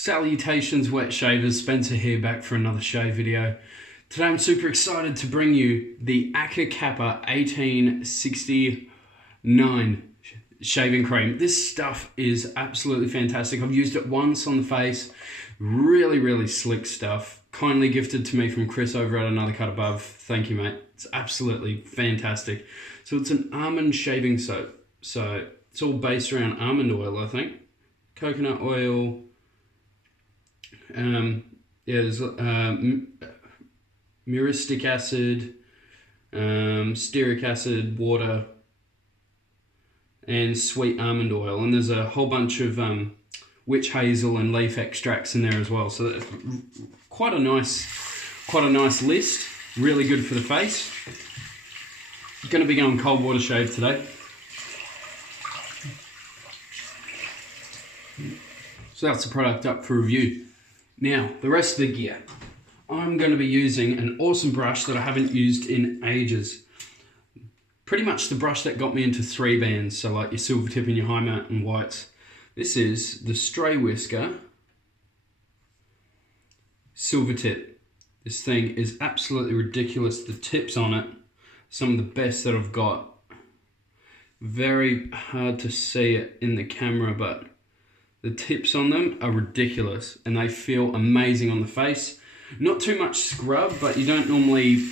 Salutations wet shavers, Spencer here back for another shave video. Today I'm super excited to bring you the Acca Kappa 1869 shaving cream. This stuff is absolutely fantastic. I've used it once on the face. Really slick stuff. Kindly gifted to me from Chris over at Another Cut Above. Thank you, mate. It's absolutely fantastic. So it's an almond shaving soap. So it's all based around almond oil, I think. Coconut oil. There's myristic acid, stearic acid, water, and sweet almond oil. And there's a whole bunch of witch hazel and leaf extracts in there as well. So that's quite a nice list. Really good for the face. Going to be going cold water shave today. So that's the product up for review. Now, the rest of the gear. I'm going to be using an awesome brush that I haven't used in ages. Pretty much the brush that got me into 3 bands, so like your silver tip and your high mountain whites. This is the Stray Whisker silver tip. This thing is absolutely ridiculous. The tips on it, some of the best that I've got. Very hard to see it in the camera, but the tips on them are ridiculous and they feel amazing on the face. Not too much scrub, but you don't normally,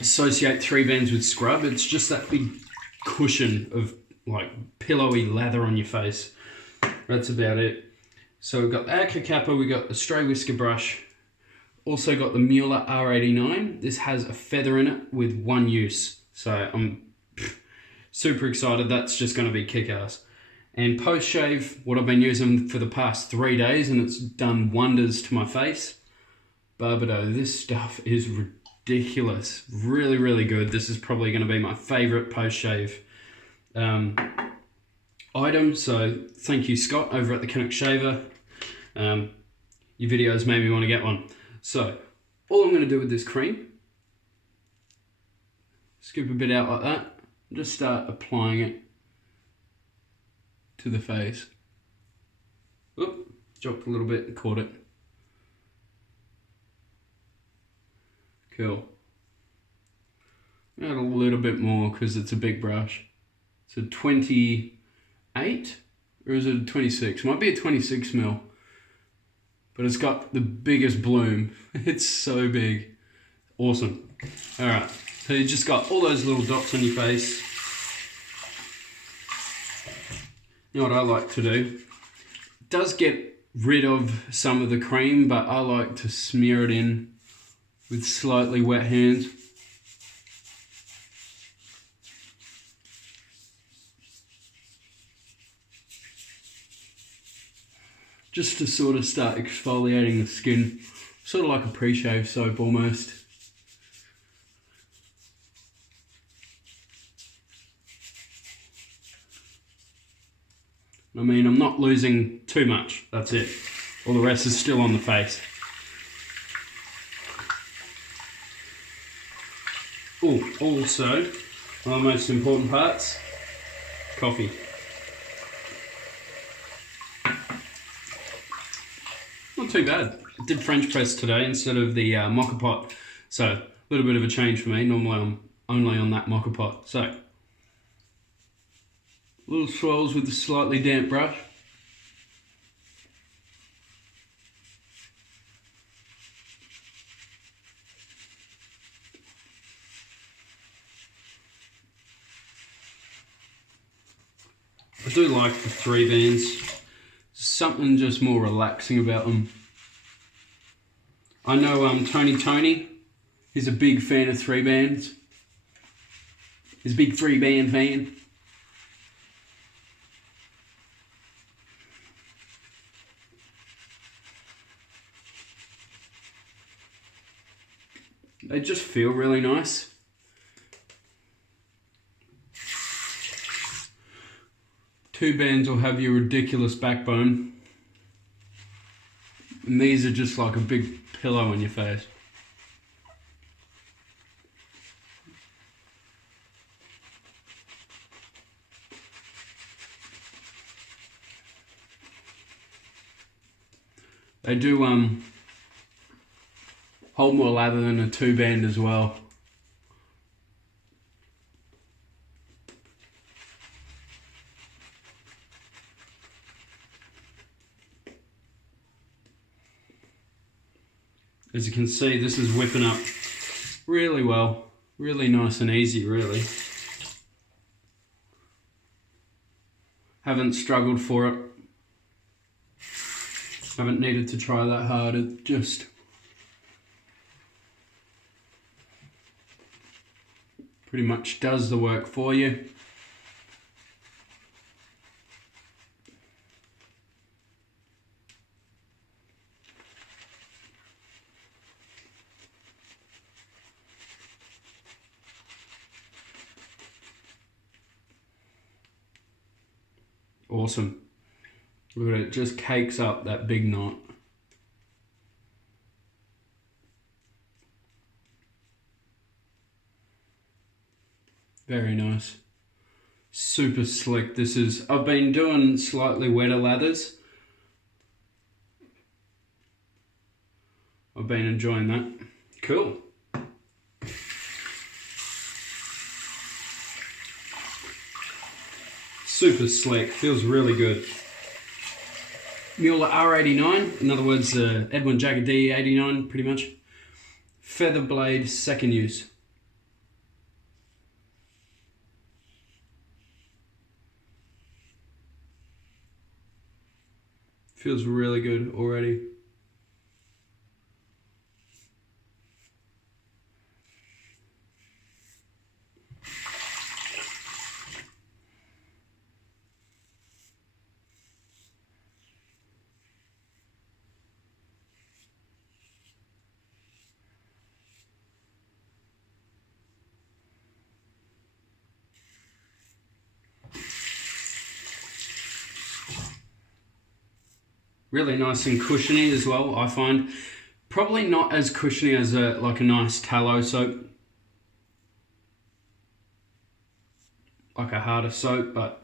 associate 3 bands with scrub. It's just that big cushion of like pillowy lather on your face. That's about it. So we've got the Acca Kappa, we've got the Stray Whisker brush. Also got the Mueller R89. This has a feather in it with 1 use. So I'm super excited. That's just going to be kick-ass. And post-shave, what I've been using for the past 3 days, and it's done wonders to my face. Barbado, this stuff is ridiculous. Really good. This is probably going to be my favorite post-shave item. So thank you, Scott, over at the Canuck Shaver. Your videos made me want to get one. So all I'm going to do with this cream, scoop a bit out like that, and just start applying it to the face. Oop, dropped a little bit and caught it. Cool. Add a little bit more because it's a big brush. It's a 28 or is it a 26? Might be a 26 mil. But it's got the biggest bloom. It's so big. Awesome. Alright, so you just got all those little dots on your face. You know what I like to do? It does get rid of some of the cream, but I like to smear it in with slightly wet hands. Just to sort of start exfoliating the skin. Sort of like a pre-shave soap almost. I mean, I'm not losing too much, that's it. All the rest is still on the face. Oh, also, one of the most important parts, coffee. Not too bad. I did French press today instead of the mocha pot, so a little bit of a change for me. Normally I'm only on that mocha pot. So, little swirls with the slightly damp brush. I do like the 3 bands. Something just more relaxing about them. I know Tony, he's a big fan of 3 bands. He's a big 3 band fan. They just feel really nice. Two bands will have your ridiculous backbone. And these are just like a big pillow on your face. They do hold more lather than a 2-band as well. As you can see, this is whipping up really well, really nice and easy, really. Haven't struggled for it. Haven't needed to try that hard. It just pretty much does the work for you. Awesome. Look at it, just cakes up that big knot. Very nice. Super slick. This is, I've been doing slightly wetter lathers. I've been enjoying that. Cool. Super slick, feels really good. Mueller R89, in other words, Edwin Jagger D89, pretty much. Feather blade, second use. Feels really good already. Really nice and cushiony as well, I find. Probably not as cushiony as like a nice tallow soap. Like a harder soap, but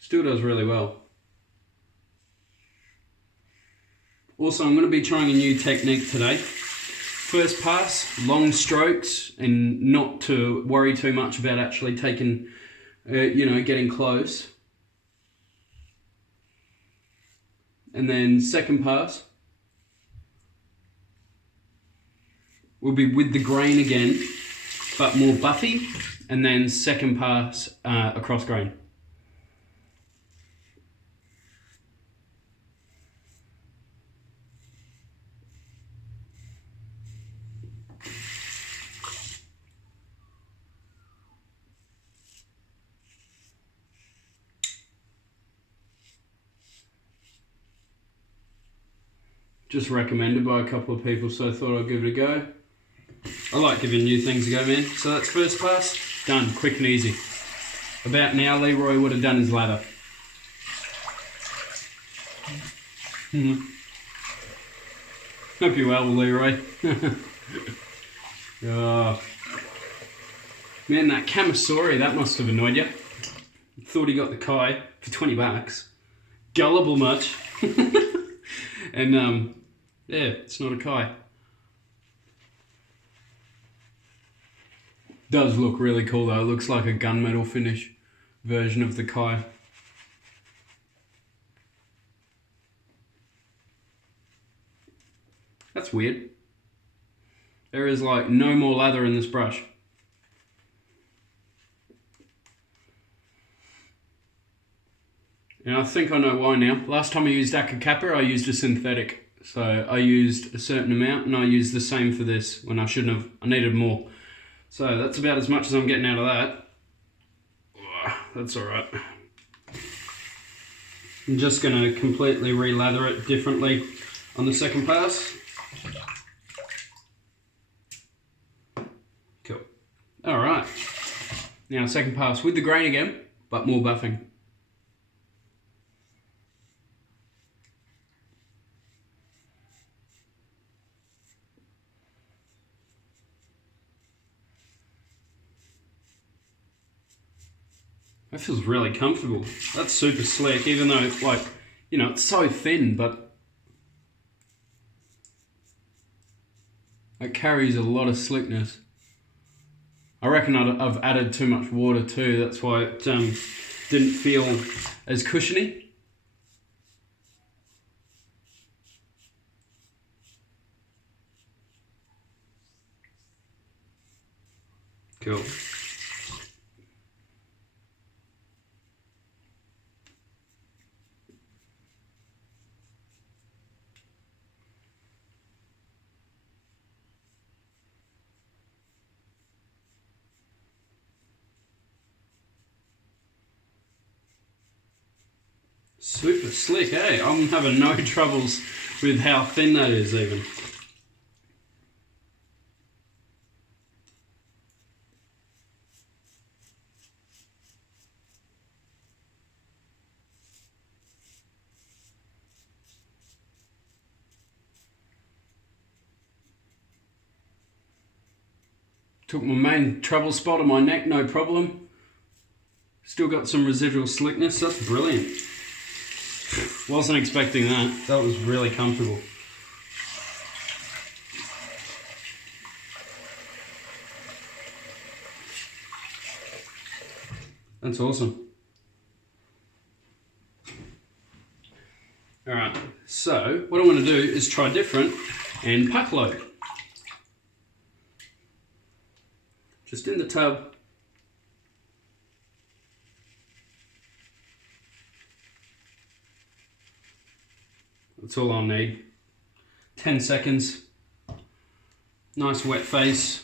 still does really well. Also, I'm going to be trying a new technique today. First pass, long strokes, and not to worry too much about actually taking, getting close. And then second pass will be with the grain again, but more buffy. And then second pass across grain. Just recommended by a couple of people, so I thought I'd give it a go. I like giving new things a go, man. So that's first pass, done, quick and easy. About now, Leroy would have done his lather. Hope you're well, Leroy. Oh. Man, that Camasauri, that must have annoyed you. Thought he got the Kai for 20 bucks. Gullible much. And yeah, it's not a Kai. Does look really cool though. It looks like a gunmetal finish version of the Kai. That's weird. There is like no more lather in this brush. And I think I know why now. Last time I used Acca Kappa, I used a synthetic. So I used a certain amount and I used the same for this when I shouldn't have. I needed more. So that's about as much as I'm getting out of that. That's alright. I'm just going to completely re-lather it differently on the second pass. Cool. Alright. Now second pass with the grain again, but more buffing. That feels really comfortable. That's super slick, even though it's like, it's so thin, but It carries a lot of slickness. I reckon I've added too much water too, that's why it didn't feel as cushiony. Cool. Super slick, eh? I'm having no troubles with how thin that is even. Took my main trouble spot on my neck, no problem. Still got some residual slickness, that's brilliant. Wasn't expecting that. That was really comfortable. That's awesome. Alright, so what I want to do is try different and puck load. Just in the tub. That's all I'll need. 10 seconds. Nice wet face.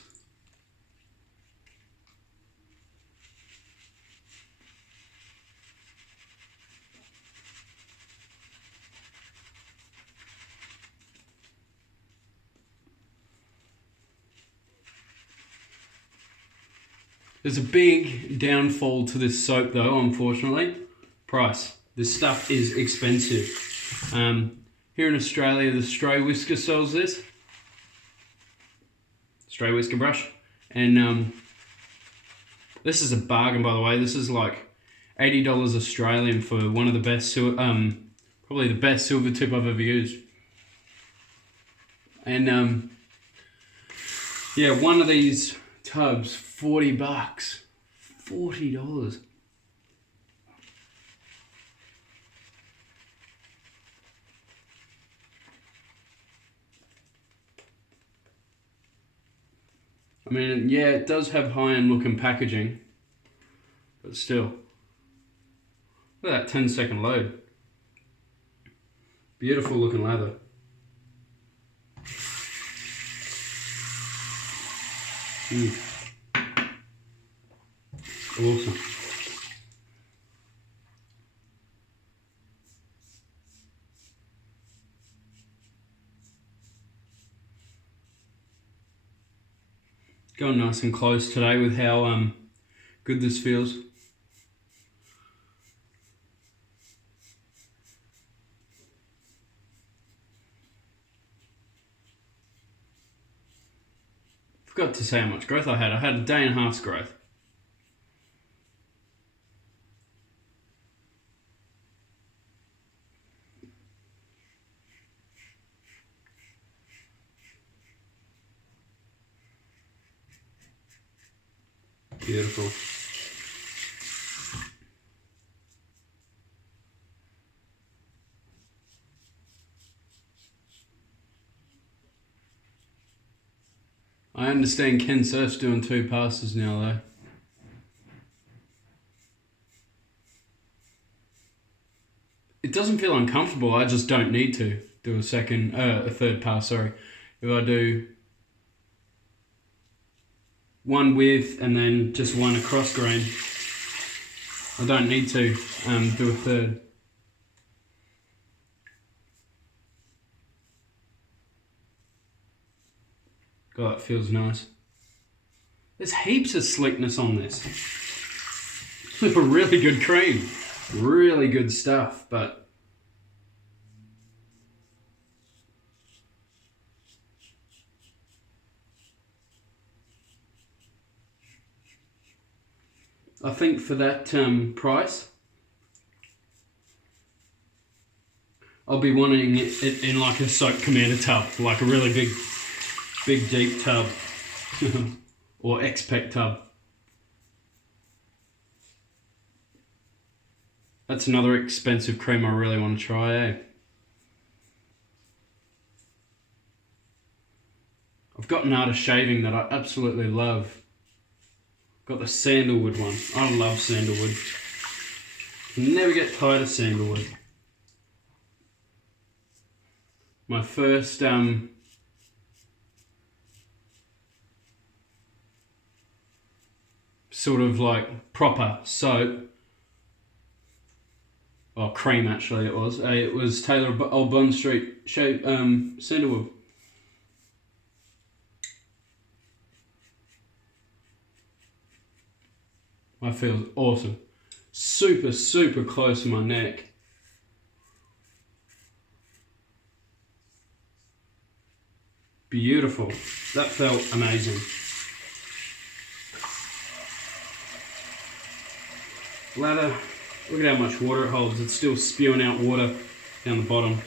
There's a big downfall to this soap though, unfortunately. Price. This stuff is expensive. Here in Australia, the Stray Whisker sells this. Stray Whisker brush. And this is a bargain, by the way. This is like $80 Australian for one of the best, probably the best silver tip I've ever used. And yeah, one of these tubs, $40. $40. I mean, yeah, it does have high-end looking packaging, but still. Look at that 10-second load. Beautiful looking lather. Awesome. Going nice and close today with how good this feels. Forgot to say how much growth I had. I had a day and a half's growth. Beautiful. I understand Ken Surf's doing 2 passes now though. It doesn't feel uncomfortable, I just don't need to do a third pass, sorry. If I do one with and then just one across grain, I don't need to do a third. God, that feels nice. There's heaps of slickness on this. A really good cream. Really good stuff, but I think for that price, I'll be wanting it in like a soap commander tub, like a really big Big deep tub. Or X-Pec tub. That's another expensive cream I really want to try, eh? I've got an art of shaving that I absolutely love. Got the sandalwood one. I love sandalwood. Never get tired of sandalwood. My first sort of like proper soap, or cream actually it was Taylor Old Bond Street sandalwood. I feel awesome. Super, super close to my neck. Beautiful. That felt amazing. Lather, look at how much water it holds. It's still spewing out water down the bottom.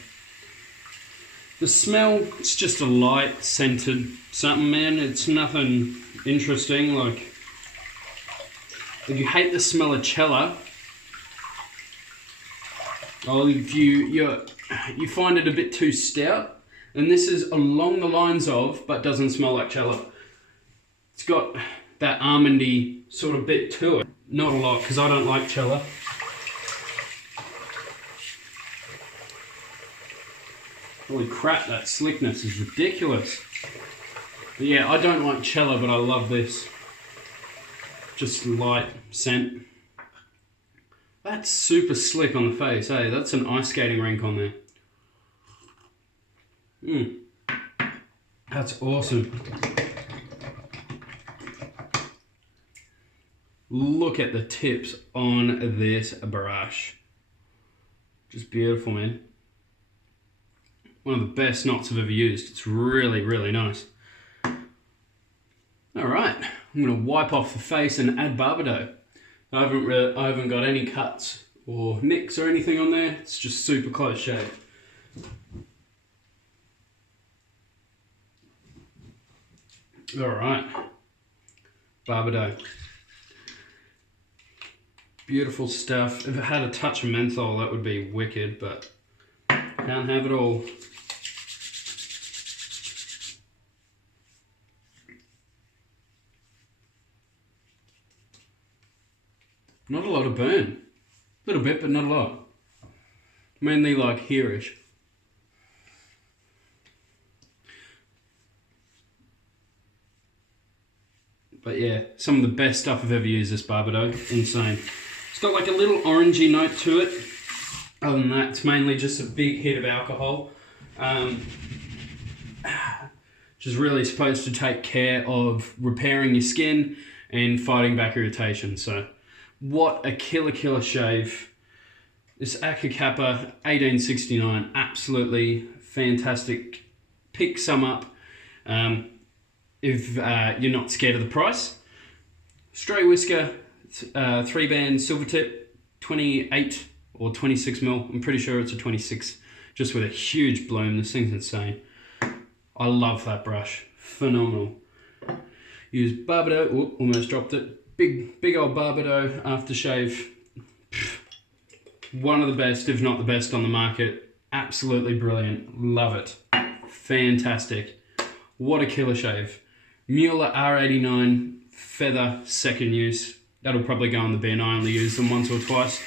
The smell, it's just a light scented something, man. It's nothing interesting. Like, if you hate the smell of cella, or if you find it a bit too stout, and this is along the lines of, but doesn't smell like cella. It's got that almondy sort of bit to it. Not a lot, because I don't like cella. Holy crap, that slickness is ridiculous. But yeah, I don't like cella, but I love this. Just light scent. That's super slick on the face, hey? That's an ice skating rink on there. That's awesome. Look at the tips on this brush. Just beautiful, man. One of the best knots I've ever used. It's really, really nice. All right, I'm gonna wipe off the face and add Barbado. I haven't got any cuts or nicks or anything on there. It's just super close shave. All right, Barbado. Beautiful stuff. If it had a touch of menthol, that would be wicked, but can't have it all. Not a lot of burn. A little bit, but not a lot. Mainly like here-ish. But yeah, some of the best stuff I've ever used, this Barbado. Insane. It's got like a little orangey note to it. Other than that, it's mainly just a big hit of alcohol. Which is really supposed to take care of repairing your skin and fighting back irritation. So, what a killer shave. This Acca Kappa 1869, absolutely fantastic. Pick some up if you're not scared of the price. Stray whisker, 3-band silver tip, 28 or 26 mil. I'm pretty sure it's a 26, just with a huge bloom. This thing's insane. I love that brush, phenomenal. Use Barbado, whoop, almost dropped it. Big old Barbado aftershave. One of the best, if not the best on the market. Absolutely brilliant, love it. Fantastic. What a killer shave. Mueller R89 feather second use. That'll probably go on the bin. I only use them once or twice,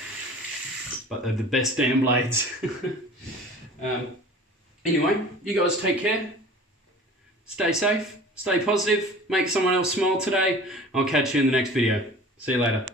but they're the best damn blades. Anyway, you guys take care. Stay safe, stay positive, make someone else smile today. I'll catch you in the next video. See you later.